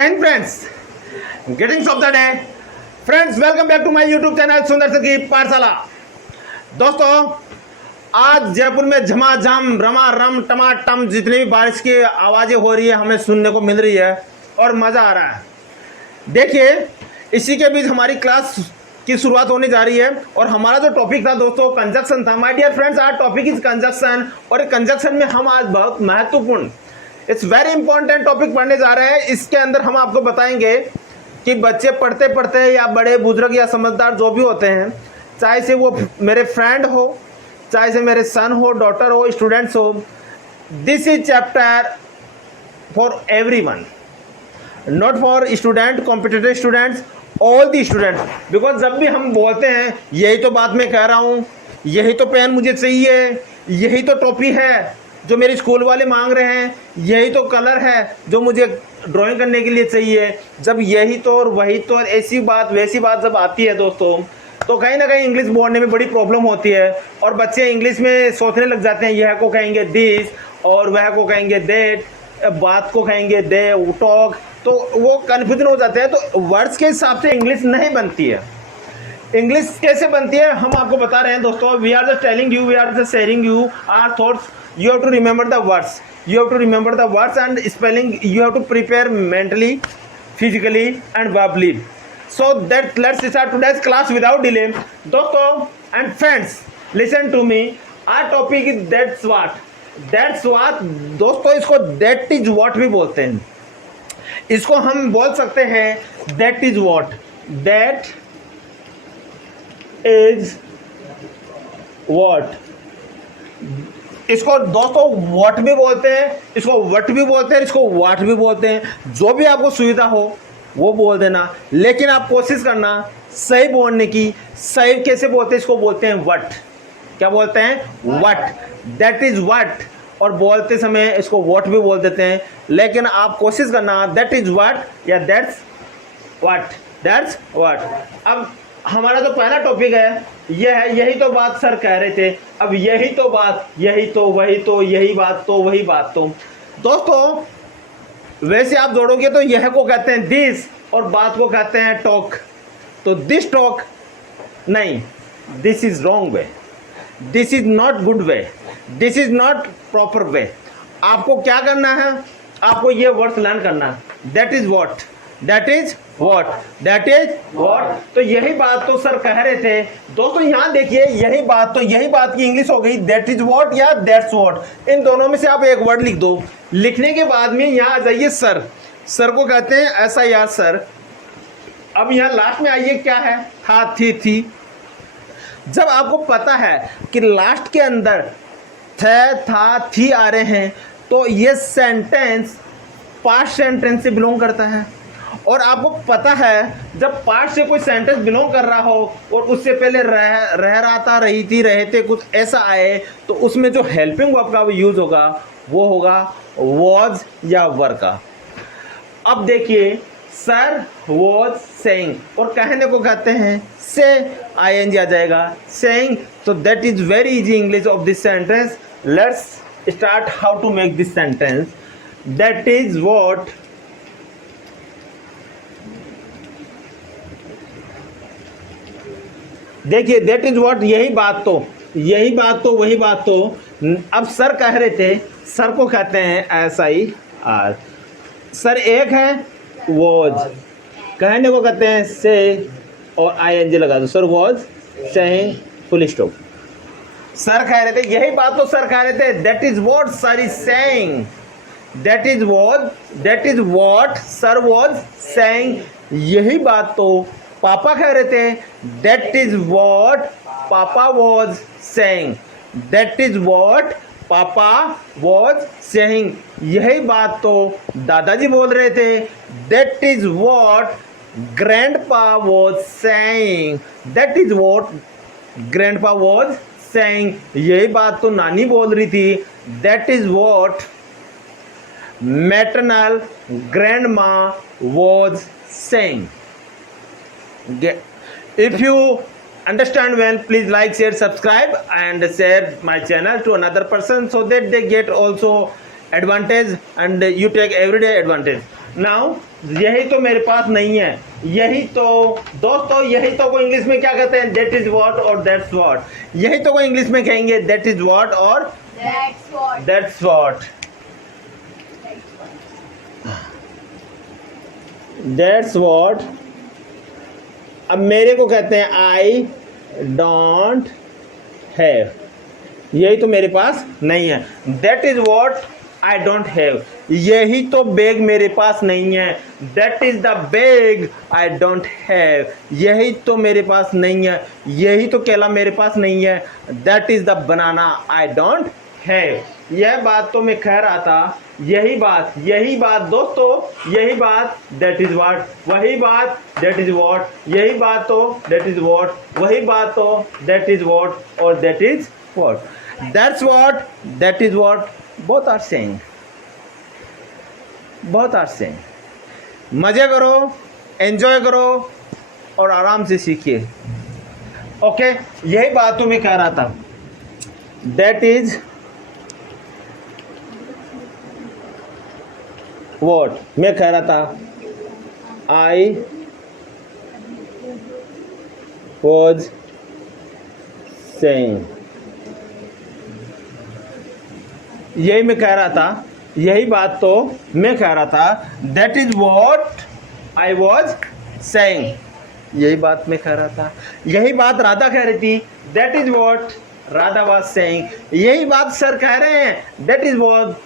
And friends, greetings of the day. Friends, welcome back to my YouTube channel सुंदर sir की पाठशाला। दोस्तों, आज जयपुर में झमाझम रमारम टमाटम जितनी भी बारिश की आवाज़ें हो रही है हमें सुनने को मिल रही है और मज़ा आ रहा है। देखिए, इसी के बीच हमारी क्लास की शुरुआत होने जा रही है और हमारा जो टॉपिक था दोस्तों कंजक्शन था। My dear friends, our topic is conjunction और कंजक्शन में हम आज बहुत महत्वपूर्ण इट्स वेरी इंपॉर्टेंट टॉपिक पढ़ने जा रहे हैं। इसके अंदर हम आपको बताएंगे कि बच्चे पढ़ते पढ़ते या बड़े बुजुर्ग या समझदार जो भी होते हैं, चाहे से वो मेरे फ्रेंड हो, चाहे से मेरे सन हो, डॉटर हो, स्टूडेंट्स हो, this is chapter for everyone, not for student, competitive students, all the students. Because जब भी हम बोलते हैं यही तो बात मैं कह रहा हूँ, यही तो पेन मुझे चाहिए, यही तो टॉपी है जो मेरे स्कूल वाले मांग रहे हैं, यही तो कलर है जो मुझे ड्राइंग करने के लिए चाहिए, जब यही तो और वही तो और ऐसी बात वैसी बात जब आती है दोस्तों, तो कहीं ना कहीं इंग्लिश बोलने में बड़ी प्रॉब्लम होती है और बच्चे इंग्लिश में सोचने लग जाते हैं। यह को कहेंगे दिस और वह को कहेंगे दैट, बात को कहेंगे दे टॉक, तो वो कन्फ्यूजन हो जाते हैं। तो वर्ड्स के हिसाब से इंग्लिश नहीं बनती है। इंग्लिश कैसे बनती है हम आपको बता रहे हैं दोस्तों। We are just telling you, we are just sharing you our thoughts. You have to remember the words. You have to remember the words and spelling. You have to prepare mentally, physically, and verbally. So that let's start today's class without delay. दोस्तों and friends, listen to me. Our topic is that's what. That's what. दोस्तों इसको that is what भी बोलते हैं। इसको हम बोल सकते हैं that is what. That is what. इसको दोस्तों वॉट भी बोलते हैं, इसको वट भी बोलते हैं, इसको वाट भी बोलते हैं। जो भी आपको सुविधा हो वो बोल देना, लेकिन आप कोशिश करना सही बोलने की। सही कैसे बोलते हैं? इसको बोलते हैं वट। क्या बोलते हैं? वट। That is what. और बोलते समय इसको वॉट भी बोल देते हैं, लेकिन आप कोशिश करना दैट इज वट या दैट्स वट, दैट्स वट। अब हमारा जो पहला टॉपिक है यह है यही तो बात सर कह रहे थे। अब यही तो बात, यही तो, वही तो, यही बात तो, वही बात तो। दोस्तों वैसे आप जोड़ोगे तो यह को कहते हैं दिस और बात को कहते हैं टॉक। तो दिस टॉक नहीं, this is wrong way, this is not good way, this is not proper way. आपको क्या करना है? आपको यह वर्ड्स लर्न करना है। That is what, that is what, that is what. तो यही बात तो सर कह रहे थे दोस्तों। यहां देखिए यही बात, तो यही बात की इंग्लिश हो गई दैट इज वॉट या दैट्स वॉट। इन दोनों में से आप एक वर्ड लिख दो। लिखने के बाद में यहां आ जाइए सर। सर को कहते हैं ऐसा यार सर। अब यहां लास्ट में आइए क्या है? था, थी। जब आपको पता है कि लास्ट के अंदर थे, था, थी आ रहे हैं, तो ये सेंटेंस पास्ट सेंटेंस से बिलोंग करता है। और आपको पता है जब पास्ट से कोई सेंटेंस बिलोंग कर रहा हो और उससे पहले रह रहा था, रही थी, रहे थे, कुछ ऐसा आए, तो उसमें जो हेल्पिंग वर्ब का यूज होगा वो होगा वॉज या वर का। अब देखिए सर वॉज सेइंग और कहने को कहते हैं से, आईएनजी आ जाएगा सेइंग। तो that is very easy English of this sentence. Let's start how to make this sentence. That is what, देखिए दैट इज व्हाट, यही बात तो, यही बात तो, वही बात तो। अब सर कह रहे थे, सर को कहते हैं ऐसा ही आज। सर एक है वॉज, कहने को कहते हैं से और आईएनजी लगा दो। Sir was saying full stop. Sir कह रहे थे यही बात तो सर कह रहे थे। That is what sir is saying, that is what, that is what sir was saying. यही बात तो पापा कह रहे थे। दैट इज वॉट पापा was saying, that is what पापा वॉज सेइंग। यही बात तो दादाजी बोल रहे थे। That is what grandpa was saying, that is what grandpa was saying. यही बात तो नानी बोल रही थी। That is what maternal grandma was saying. If you understand well, please like, share, subscribe and share my channel to another person so that they get also advantage and you take everyday advantage. Now यही तो मेरे पास नहीं है, यही तो दोस्तों, यही तो को इंग्लिश में क्या कहते हैं, दैट इज व्हाट और दैट्स व्हाट। यही तो को इंग्लिश में कहेंगे दैट इज व्हाट और दैट्स व्हाट। That's what. अब मेरे को कहते हैं आई डोंट हैव, यही तो मेरे पास नहीं है। That is what I don't have, यही तो बैग मेरे पास नहीं है। That is the bag I don't have, यही तो मेरे पास नहीं है, यही तो केला मेरे पास नहीं है। That is the banana I don't have. यह बात तो मैं कह रहा था, यही बात दोस्तों, यही बात दैट इज व्हाट, वही बात दैट इज व्हाट, यही बात तो दैट इज व्हाट, वही बात तो दैट इज व्हाट और that is what. That's what, that is what, both are saying, both are saying। मजे करो, एंजॉय करो और आराम से सीखिए। ओके, यही बात तो मैं कह रहा था। दैट इज व्हाट, मैं कह रहा था आई वॉज सेइंग, यही मैं कह रहा था, यही बात तो मैं कह रहा था। That is what I was saying, यही बात मैं कह रहा था, यही बात राधा कह रही थी। That is what Radha was saying, यही बात सर कह रहे हैं। That is what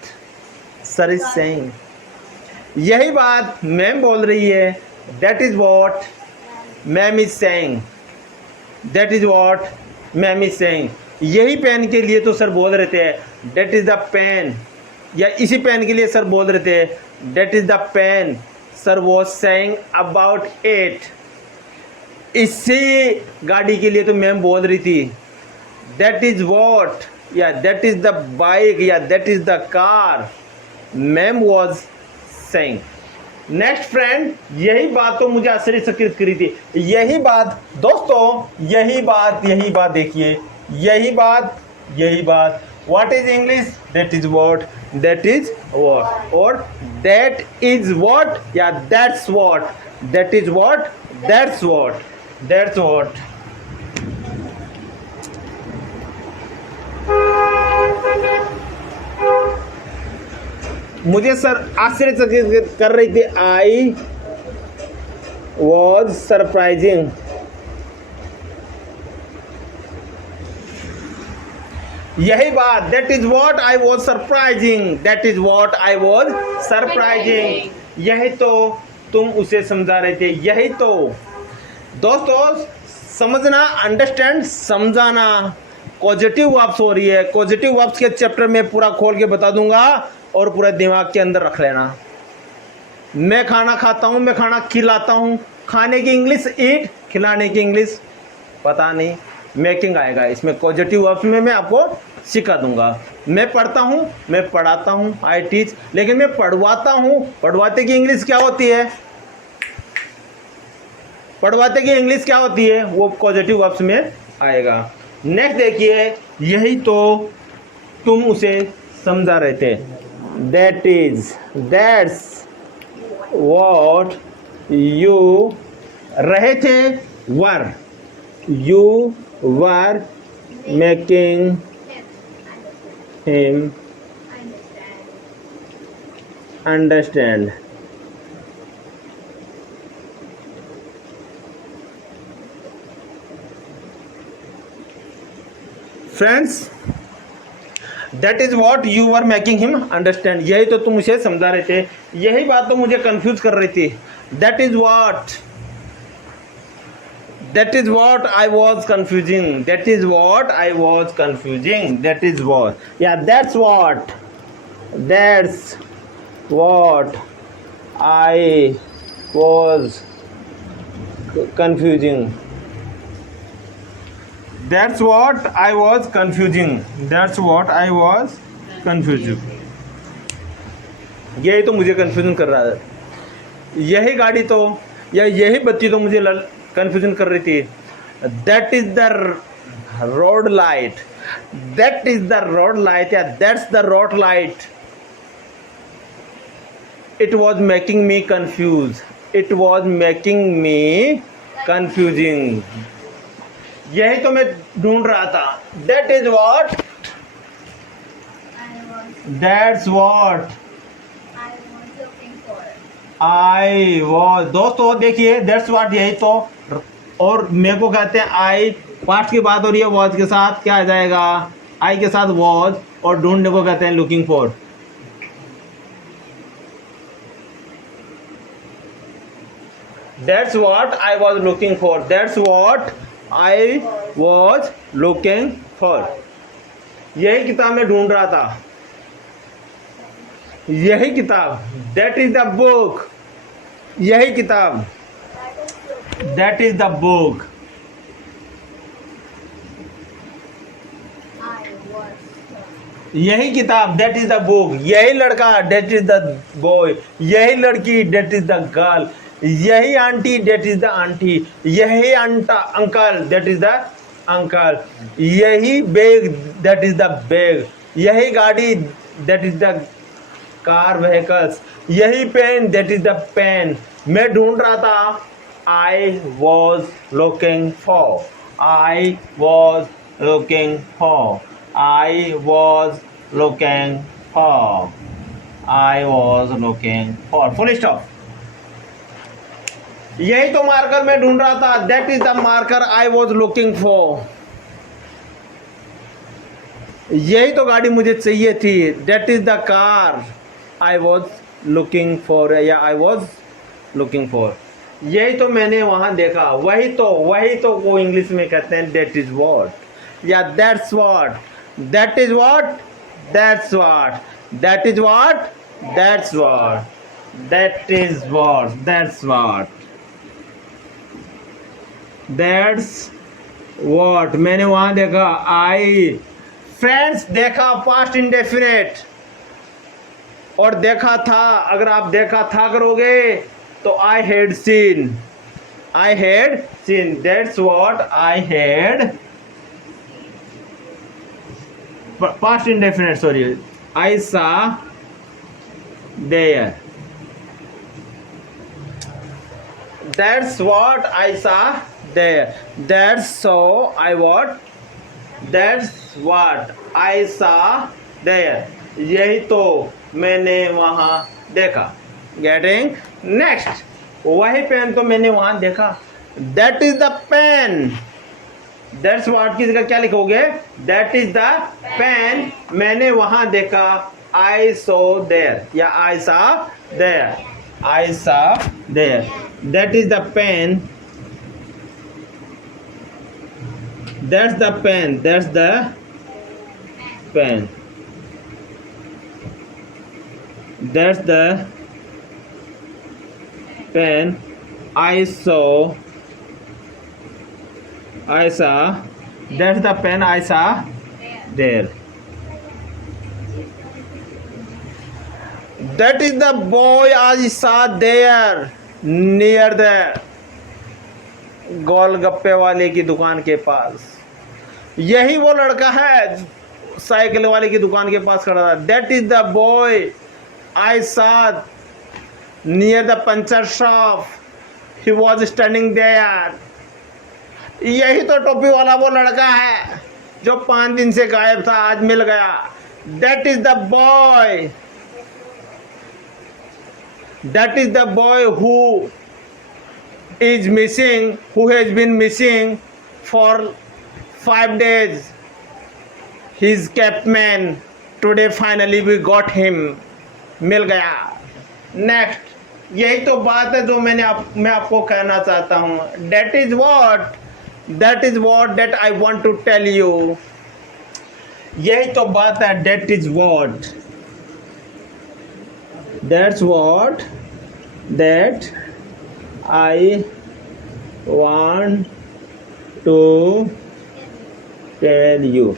sir is saying, यही बात मैम बोल रही है। That is what ma'am is saying, that is what ma'am is saying. यही पेन के लिए तो सर बोल रहे थे डेट इज द पेन, या इसी पेन के लिए सर बोल रहे थे that is the pen sir was saying about it. इसी गाड़ी के लिए तो मैम बोल रही थी दैट इज वॉट, या दैट इज द बाइक, या that is the car ma'am was saying. Next friend, यही बात तो मुझे आश्चर्यचकित करी थी। यही बात दोस्तों, यही बात देखिए, यही बात what is English, that is what, that is what और दैट इज व्हाट या that's what, that is what, that's what, that's what. मुझे सर आश्चर्यचकित कर रही थी। आई वॉज सरप्राइजिंग, यही बात that is what I was surprising, that is what I was surprising, यही तो तुम उसे समझा रहे थे। यही तो दोस्तों, समझना, अंडरस्टैंड, समझाना, पॉजिटिव वर्ब्स हो रही है। पॉजिटिव वर्ब्स के चैप्टर में पूरा खोल के बता दूंगा और पूरा दिमाग के अंदर रख लेना। मैं खाना खाता हूँ, मैं खाना खिलाता हूँ। खाने की इंग्लिश ईट, खिलाने की इंग्लिश पता नहीं, मेकिंग आएगा इसमें। पॉजिटिव वर्ब्स में मैं आपको सिखा दूंगा। मैं पढ़ता हूँ, मैं पढ़ाता हूँ, आई टीच, लेकिन मैं पढ़वाता हूँ। पढ़वाते की इंग्लिश क्या होती है, पढ़वाते की इंग्लिश क्या होती है, वो पॉजिटिव वर्ब्स में आएगा। नेक्स्ट देखिए, यही तो तुम उसे समझा रहे थे। That is, that's what you रहे थे, were, you were making him understand. Friends, that is what you were making him understand, यही तो तुम उसे समझा रहे थे। यही बात तो मुझे कंफ्यूज कर रही थी। That is what, that is what I was confusing, that is what I was confusing, that is what या that's what, that's what I was confusing, that's what I was confusing, that's what I was confusing. यही तो मुझे confusion कर रहा है। यही गाड़ी तो या यही बच्ची तो मुझे कंफ्यूजन कर रही थी। That is the road light, that is the road light या that's the road light. It was making me confused. It was making me confusing. यही तो मैं ढूंढ रहा था. That is what. That's what. I was. दोस्तों देखिए, that's what यही तो. और मेरे को कहते हैं I. पास्ट की बात हो रही है, was के साथ क्या आ जाएगा? I के साथ was. और ढूंढने को कहते हैं looking for. That's what I was looking for. That's what I was looking for. यही किताब मैं ढूंढ रहा था. यही किताब. That is the book. यही किताब. That is the book. यही किताब. That is the book. यही लड़का. That is the boy. यही लड़की. That is the girl. यही aunty. That is the auntie. यही uncle. That is the uncle. यही bag. That is the bag. यही गाड़ी. That is the car vehicles. यही pen. That is the pen. मैं ढूंढ रहा था. I was looking for. I was looking for. I was looking for. I was looking for. Full stop. यही तो marker मैं ढूंढ रहा था. That is the marker I was looking for. यही तो गाड़ी मुझे चाहिए थी. That is the car I was looking for. या I was looking for. यही तो मैंने वहां देखा. वही तो वो इंग्लिश में कहते हैं that is what. या that's what. That is what. That's what. That is what. That's what. That is what. That's what. That's what. मैंने वहां देखा. I. फ्रेंड्स देखा पास्ट इंडेफिनेट. और देखा था. अगर आप देखा था करोगे तो I had seen. I had seen. That's what I had. Past indefinite, sorry. I saw there. That's what I saw there. That's so I what. That's what I saw there. यही तो मैंने वहां देखा. Getting next. वही pen तो मैंने वहां देखा. That is the pen. That's what की जगह क्या लिखोगे? That is the pen. मैंने वहां देखा. I saw there. या I saw there. I saw there. That is the pen. That's the pen. That's the pen. That's the pen. I saw. That's the pen I saw there. That is the boy I saw there. Near the गोलगप्पे वाले की दुकान के पास. यही वो लड़का है cycle वाले की दुकान के पास खड़ा था. That is the boy I saw near the puncture shop. He was standing there. यही तो टोपी वाला वो लड़का है जो 5 दिन से गायब था, आज मिल गया. That is the boy. That is the boy who is missing, who has been missing for 5 days. His capman. Today finally we got him. मिल गया. Next. यही तो बात है जो मैं आपको कहना चाहता हूँ. That is what. That is what that I want to tell you. यही तो बात है. That is what. That's what that I want to tell you.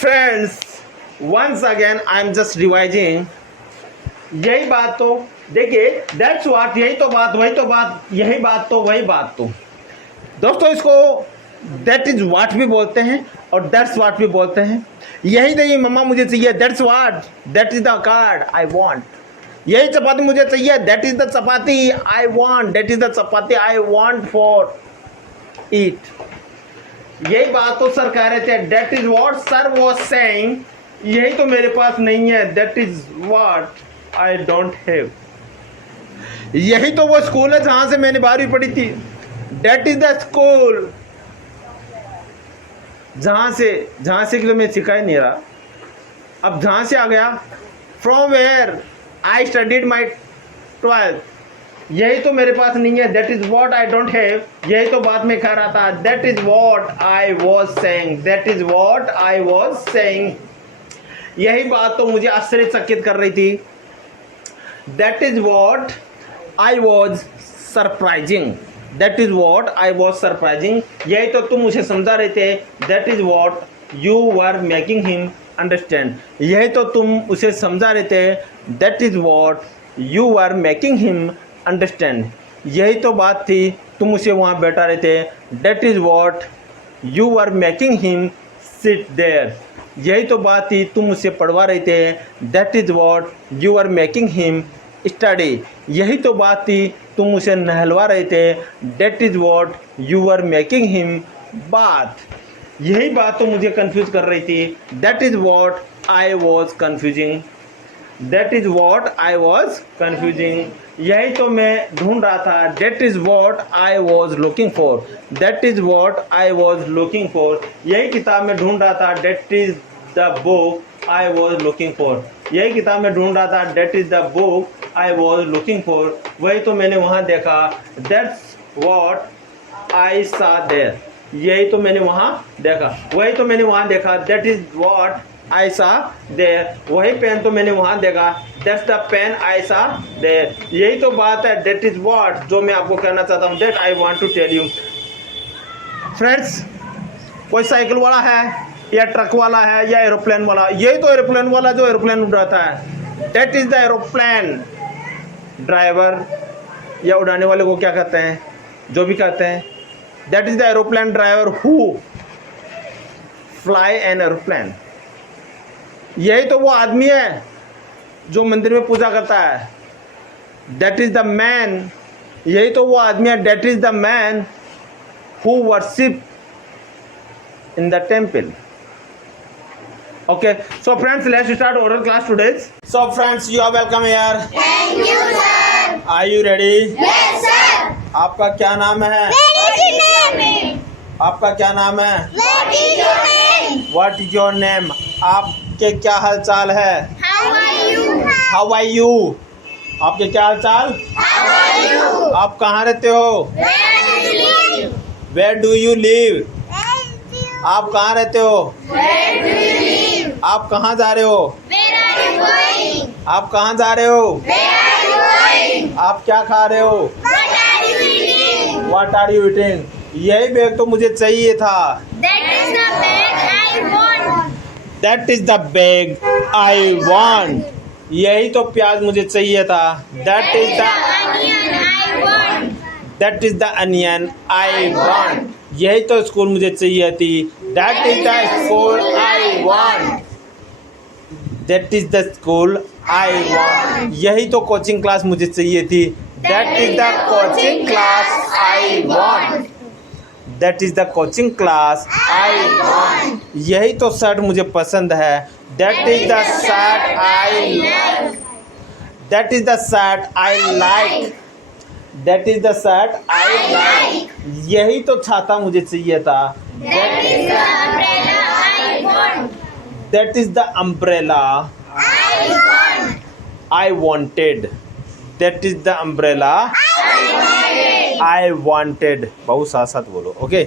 Friends, once again I am just revising. यही बात तो देखिए. That's what. यही तो बात, वही तो बात, यही बात तो वही बात तो. दोस्तों इसको दैट इज वाट भी बोलते हैं और दैट्स वाट भी बोलते हैं। यही नहीं मम्मा मुझे चाहिए, that's what, that is the card I want. यही चपाती मुझे चाहिए, that is the chapati I want, that is the chapati I want for eat. यही बात तो सर कह रहे थे, that is what sir was saying, यही तो मेरे पास नहीं है, that is what I don't have. यही तो वो स्कूल है जहां से मैंने 12वीं पढ़ी थी, दैट इज द स्कूल जहां से कि तो मैं सिखा ही नहीं रहा। अब जहां से आ गया, from where I studied my 12th, यही तो मेरे पास नहीं है, that is what I don't have. यही तो बात में कह रहा था, that is what I was saying, that is what I was saying. यही बात तो मुझे आश्चर्यचकित कर रही थी, that is what I was surprising, that is what I was surprising. यही तो तुम मुझे समझा रहे थे, that is what you were making him understand. यही तो तुम उसे समझा रहे थे, that is what you were making him understand. यही तो बात थी, तुम उसे वहाँ बैठा रहे थे, that is what you were making him sit there. यही तो बात थी, तुम उसे पढ़वा रहे थे, that is what you are making him study. यही तो बात थी, तुम उसे नहलवा रहे थे, that is what you are making him bath. यही बात तो मुझे कंफ्यूज कर रही थी, that is what I was confusing, that is what I was confusing. यही तो मैं ढूंढ रहा था, that is what I was looking for, that is what I was looking for. यही किताब में ढूंढ रहा था, that is the book I was looking for. यही किताब में ढूंढ रहा था, that is the book I was looking for. वही तो मैंने वहाँ देखा, दैट्स वॉट आई सा देयर। यही तो मैंने वहाँ देखा, वही तो मैंने वहाँ देखा, दैट इज वॉट आई सा देयर। वही पेन तो मैंने वहाँ देखा, दैट्स द पेन आई सा देयर। यही तो बात है, दैट इज व्हाट जो मैं आपको कहना चाहता हूँ, that I want to tell you. Friends, कोई साइकिल वाला है या ट्रक वाला है या एरोप्लेन वाला, यही तो एरोप्लेन वाला जो एरोप्लेन उड़ाता है, that is the aeroplane driver. या उड़ाने वाले को क्या कहते हैं, जो भी कहते हैं, that is the aeroplane driver who fly an aeroplane. यही तो वो आदमी है जो मंदिर में पूजा करता है, दैट इज द मैन। यही तो वो आदमी है, that is the man who worship in the temple. Okay, so friends, let's start oral class today. So friends, you are welcome here. Thank you, sir. Are you ready? Yes, sir. आपका क्या नाम है? What is your name? आपका क्या नाम है? What is your name? What is your name? आपके क्या हालचाल है? How are you? How are you? आपके क्या हालचाल? How are you? आप कहाँ रहते हो? Where do you live? Where do you live? आप कहाँ रहते हो? Where do you live? आप कहाँ जा रहे हो? Where are you going? आप कहाँ जा रहे हो? Where are you going? आप क्या खा रहे हो? What are you eating? What are you eating? यही बैग तो मुझे चाहिए था, That is the bag I want. That is the bag I want. यही तो प्याज मुझे चाहिए था, that is the onion I want. That is the onion I want. यही तो स्कूल मुझे चाहिए थी, that is the school I want, that is the school I want. यही तो कोचिंग क्लास मुझे चाहिए थी, that is the coaching class I want, that is the coaching class I want. यही तो शर्ट मुझे पसंद है, that is the shirt I like, that is the shirt I like, that is the shirt I like. यही तो छाता मुझे चाहिए था, That is the umbrella I want. That is the umbrella I want. I wanted, that is the umbrella I wanted. I wanted. बहुत साथ साथ बोलो, ओके।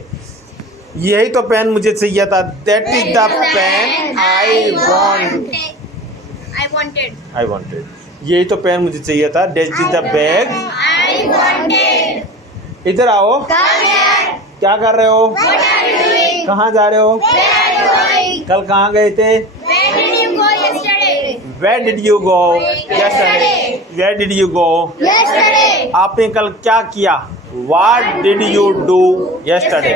यही तो पेन मुझे चाहिए था, that is the pen I want, I wanted. I wanted. यही तो पेन मुझे चाहिए था, that is the bag. I wanted. इधर आओ, Come here. क्या कर रहे हो? What are you doing? कहाँ जा रहे हो? Where are you going? कल कहाँ गए थे? Where did you go yesterday? Where did you go yesterday? Where did you go? Yesterday. आपने कल क्या किया? What did you do yesterday?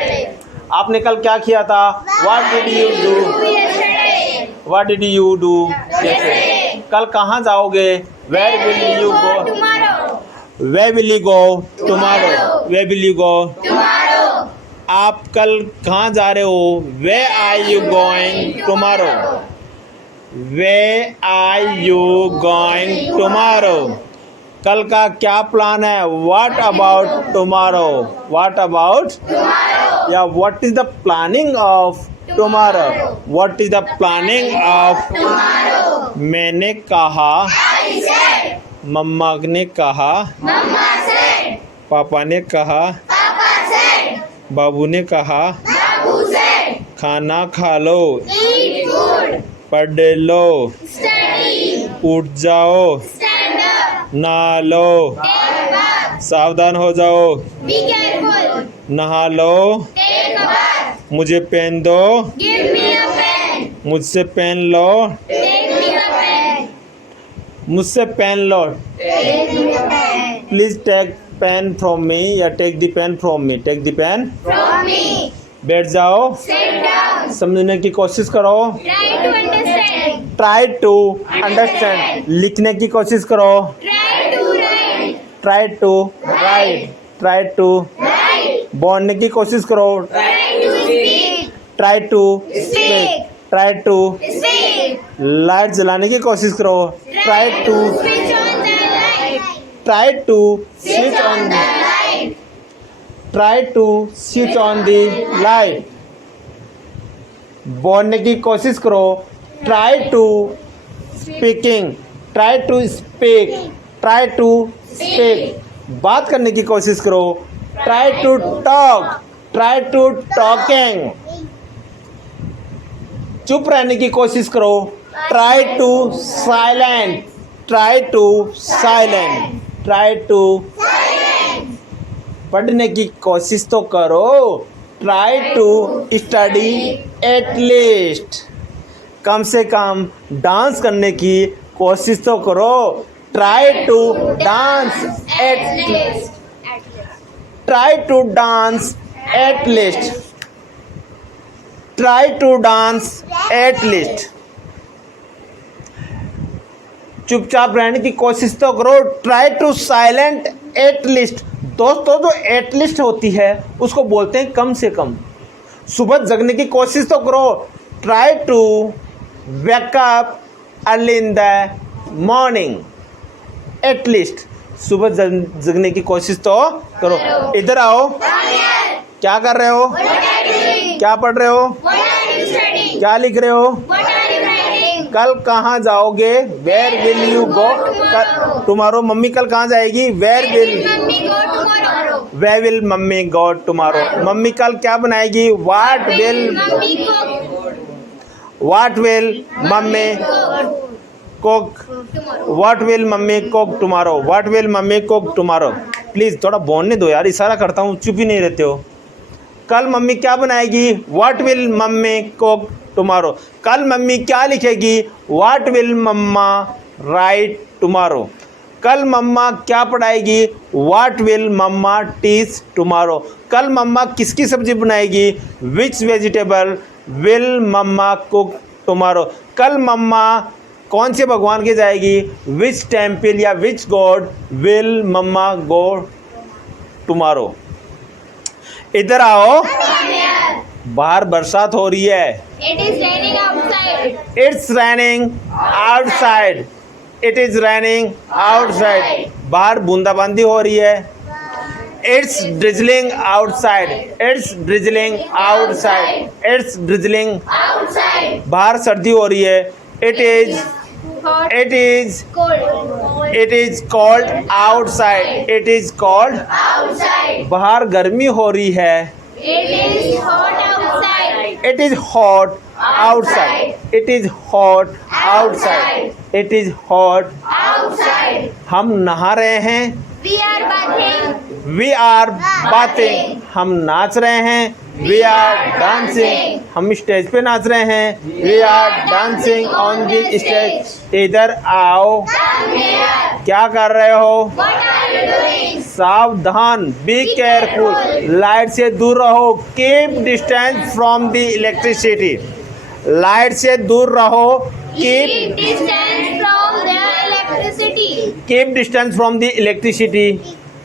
आपने कल क्या किया था? What did you do? Yesterday. What did you do? कल कहाँ जाओगे? Where will you go? Tomorrow. Where will you go? Tomorrow. Where will you go? Tomorrow. आप कल कहाँ जा रहे हो? Where are you going tomorrow? Where are you going tomorrow? कल का क्या प्लान है? What about tomorrow? What about? Tomorrow. Yeah, what is the planning of tomorrow? What is the planning of? Tomorrow. मैंने कहा, I said. मम्मा ने कहा, Mama said. पापा ने कहा, Papa said. बाबू ने कहा, Babu said. खाना खा लो, Eat food. पढ़ लो, Study. उठ जाओ, Stand up. नहा लो, Take bath. सावधान हो जाओ, Be careful. नहा लो, Take a bath. मुझे पेन दो, Give me a pen. मुझसे पेन लो, Take me a pen. मुझसे पेन लो, Take me a pen. Please take pen from me या take the pen from me, take the pen. From me. बैठ जाओ, Sit down. समझने की कोशिश करो, Try to understand. Try to understand, लिखने की कोशिश करो, Try to write. Try to write, try to Write. बोलने की कोशिश करो, Try to speak. Try to Speak. Try to Speak. Light जलाने की कोशिश करो, try to switch on the light. Try to Switch switch on on the light. Try to switch on the light. बोलने की कोशिश करो, try to speaking, try to speak, try to speak. बात करने की कोशिश करो, try to talk, try to talking. चुप रहने की कोशिश करो, try to silent, try to silent, try to. पढ़ने की कोशिश तो करो, try to study at least. कम से कम डांस करने की कोशिश तो करो, try to dance at, try to dance at least, try to dance at least. चुपचाप रहने की कोशिश तो करो, try to silent at least. दोस्तों, जो एट लीस्ट होती है उसको बोलते हैं कम से कम। सुबह जगने की कोशिश तो करो, try to wake up early in the morning, at least सुबह जगने की कोशिश तो करो। इधर आओ, क्या कर रहे हो? क्या पढ़ रहे हो? क्या लिख रहे हो? कल कहाँ जाओगे? Where will you go tomorrow? Mummy कल कहाँ जाएगी? Where will mummy go tomorrow? Mummy कल क्या बनाएगी? What will mummy cook? What will mummy cook tomorrow? What will mummy cook tomorrow? Please थोड़ा बोलने दो यार, इशारा करता हूँ, चुप ही नहीं रहते हो। कल मम्मी क्या बनाएगी? What will mummy cook tomorrow? कल मम्मी क्या लिखेगी? What will mama write tomorrow? कल मम्मा क्या पढ़ाएगी? What will mama teach tomorrow? कल मम्मा किसकी सब्जी बनाएगी? Which vegetable will mama cook tomorrow? कल मम्मा कौन से भगवान के जाएगी? विच टेम्पल या which god will mama go tomorrow? इधर आओ, बाहर बरसात हो रही है। It is raining outside. It's raining outside. It is raining outside. बाहर बूंदाबांदी हो रही है। It's drizzling outside. It's drizzling outside. It's drizzling Outside. बाहर सर्दी हो रही है। It is Hot. Cold. it is cold outside. It is cold. Outside. बाहर गर्मी हो रही है। It is hot outside. It is hot outside. It is hot outside. It is hot. Outside. हम नहा रहे हैं। We are bathing. We are bathing. हम नाच रहे हैं। We are dancing. हम स्टेज पे नाच रहे हैं। We are dancing on the stage. इधर आओ, Come here. क्या कर रहे हो? What are you doing? सावधान, बी केयरफुल, लाइट से दूर रहो, keep distance from the electricity, light से दूर रहो, Keep distance from the electricity. Keep distance from the electricity,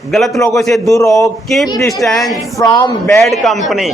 गलत लोगों से दूर रहो, keep distance from bad company,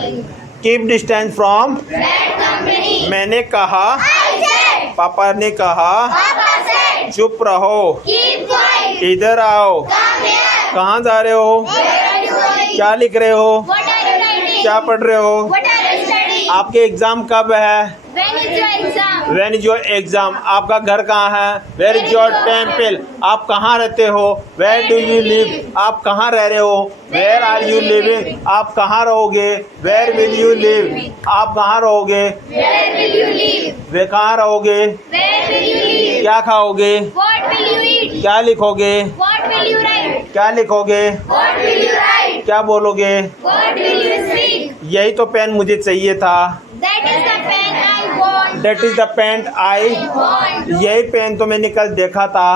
keep distance from, Bad company. मैंने कहा, I said. पापा ने कहा, Papa said. चुप रहो, Keep quiet. इधर आओ, Come here. कहाँ जा रहे हो, Where are you going? क्या लिख रहे हो, What are you writing? क्या पढ़ रहे हो, What are you studying? आपके एग्जाम कब है, When is your exam? When is your exam, आपका घर कहाँ है, वेर इज योर टेम्पल, आप कहाँ रहते हो, वेर डू यू लिव, आप कहाँ रह रहे हो, वेर आर यू लिविंग, आप कहाँ रहोगे, वेर विल यू लिव, आप कहाँ रहोगे, Where will you live? वे कहाँ रहोगे, Where will you live? क्या खाओगे, What will you eat? क्या लिखोगे, What will you write? क्या लिखोगे, What will you write? क्या बोलोगे, What will you speak? यही तो पेन मुझे चाहिए था, That is the pen I want. That is the pen I, Want. यही पेन तो मैंने कल देखा था,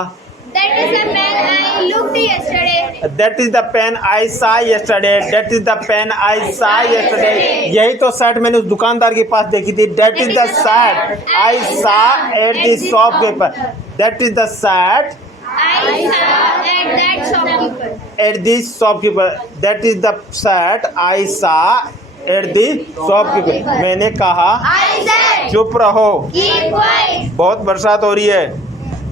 That is the pen I looked yesterday. That is the pen I saw yesterday, that is the pen I saw yesterday, यही तो shirt मैंने उस दुकानदार के पास देखी थी, that is the shirt I saw at the shopkeeper, that is the shirt I saw at that shopkeeper. At the shopkeeper, that is the shirt I saw at the shopkeeper, मैंने कहा, I said. चुप रहो, Keep quiet. बहुत बरसात हो रही है,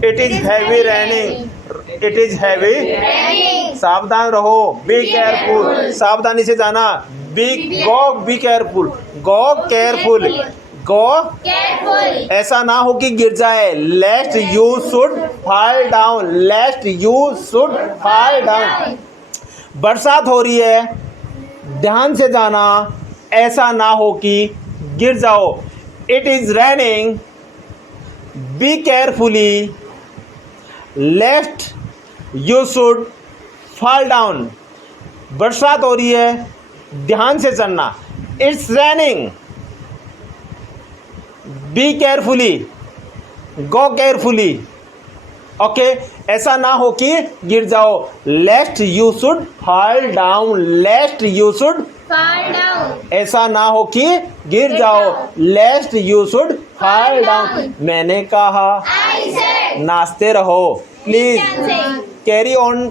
it is heavy raining, it is heavy, Raining. सावधान रहो, बी केयरफुल, सावधानी से जाना, be careful, go careful, go, Careful. ऐसा ना हो कि गिर जाए, लेस्ट you should fall down, लेस्ट you should fall down, बरसात हो रही है, ध्यान से जाना, ऐसा ना हो कि गिर जाओ, it is raining, be carefully, लेस्ट you should fall down, बरसात हो रही है, ध्यान से चलना, it's raining, be carefully, go carefully, okay, ऐसा ना हो कि गिर जाओ, लेस्ट you should fall down, लेस्ट you should, Fall down. ऐसा ना हो कि गिर जाओ, लेस्ट यू शुड फॉल डाउन, मैंने कहा, I said. नाचते रहो, please, Dancing. Carry on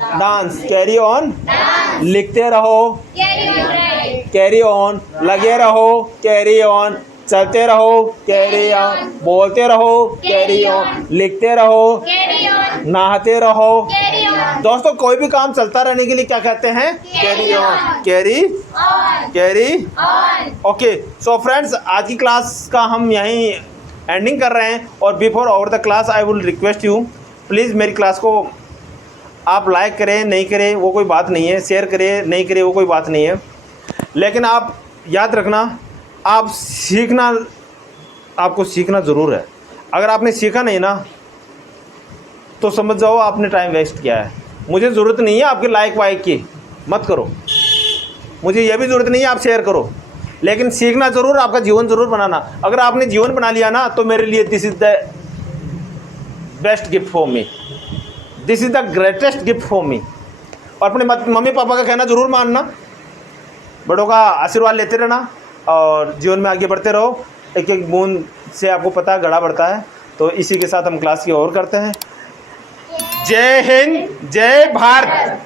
dance, carry on, Dance. लिखते रहो, Carry on right. Carry on, लगे रहो, कैरी ऑन, चलते रहो, कैरी ऑन, बोलते रहो, कैरी ऑन, लिखते रहो, Carry on. नहाते रहो, Carry on. दोस्तों कोई भी काम चलता रहने के लिए क्या कहते हैं, carry on, carry, On. Carry, On. Okay. So friends, आज की क्लास का हम यहीं एंडिंग कर रहे हैं, और before over the class I will request you, please मेरी क्लास को आप लाइक करें, नहीं करें वो कोई बात नहीं है, शेयर करें, नहीं करें वो कोई बात नहीं है, लेकिन आप याद रखना, आप सीखना, आपको सीखना ज़रूर है, अगर आपने सीखा नहीं ना तो समझ जाओ आपने टाइम वेस्ट किया है, मुझे ज़रूरत नहीं है आपके लाइक वाइक की, मत करो, मुझे यह भी ज़रूरत नहीं है आप शेयर करो, लेकिन सीखना ज़रूर, आपका जीवन ज़रूर बनाना, अगर आपने जीवन बना लिया ना तो मेरे लिए this is the best gift for me, this is the greatest gift for me. और अपने मम्मी पापा का कहना ज़रूर मानना, बड़ों का आशीर्वाद लेते रहना, और जीवन में आगे बढ़ते रहो, एक एक बूंद से आपको पता है घड़ा बढ़ता है। तो इसी के साथ हम क्लास की ओर करते हैं। जय हिंद, जय भारत।